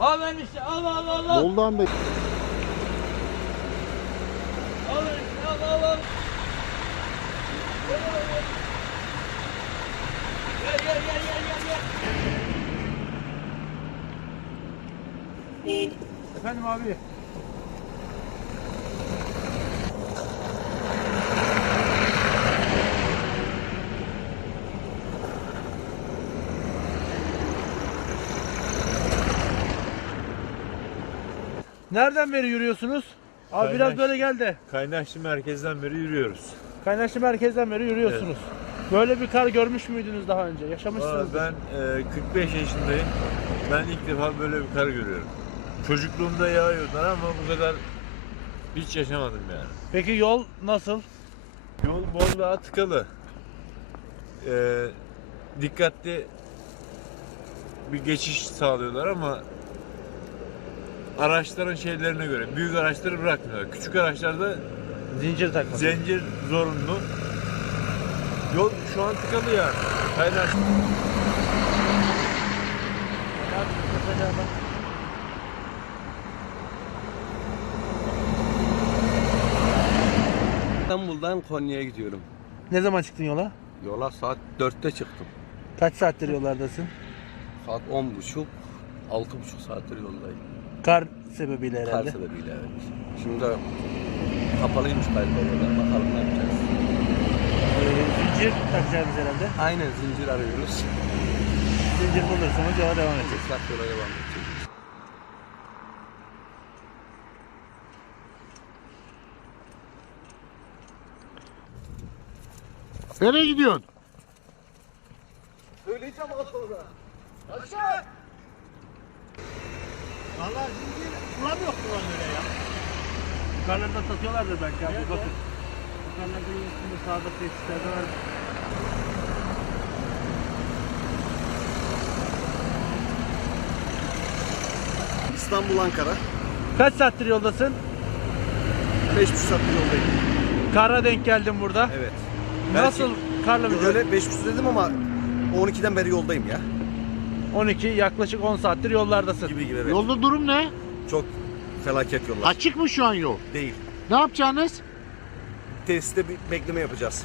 Al enişte al al al al. Boldan Bey. Al enişte al al al. Gel gel gel gel gel gel. Efendim abi. Nereden beri yürüyorsunuz? Abi biraz Kaynaş. böyle gel de. Kaynaşlı merkezden beri yürüyoruz. Kaynaşlı merkezden beri yürüyorsunuz. Böyle bir kar görmüş müydünüz daha önce? Yaşamışsınız. ben e, 45 yaşındayım. Ben ilk defa böyle bir kar görüyorum. Çocukluğumda yağıyorlar ama bu kadar hiç yaşamadım yani. Peki yol nasıl? Yol Bolu'ya tıkalı. E, dikkatli bir geçiş sağlıyorlar ama araçların şeylerine göre büyük araçları bırakmıyorlar. Küçük araçlarda Zincir takma. zincir zorunlu. Yol şu an tıkalı yani. Kaynaşlı. İstanbul'dan Konya'ya gidiyorum. Ne zaman çıktın yola? Yola saat 4'te çıktım. Kaç saattir yollardasın? Saat 10.30, 6.30 saattir yoldayım. Kar sebebiyle Kar herhalde. sebebiyle evet. Şimdi de kapalıymış galiba yollar. Bakalım ne yapacağız. Ee, zincir takacağınız herhalde. Aynen zincir arıyoruz. Zincir bulursanız yola devam edeceğiz. Islak yola devam edeceğiz. Nereye gidiyorsun? Yukarılarında satıyorlardır belki abi bakın. Yukarılarda üstünde sağda tesislerde var. İstanbul Ankara. Kaç saattir yoldasın? 5,5 saattir yoldayım. Kara denk geldim burada. Evet. Nasıl karla Belki, mücadele? öyle 5,5 dedim ama 12'den beri yoldayım ya. 12 yaklaşık 10 saattir yollardasın. Gibi gibi evet. Yolda durum ne? Çok felaket yollar. Açık mı şu an yol? Değil. Ne yapacaksınız? Tesiste bir bekleme yapacağız.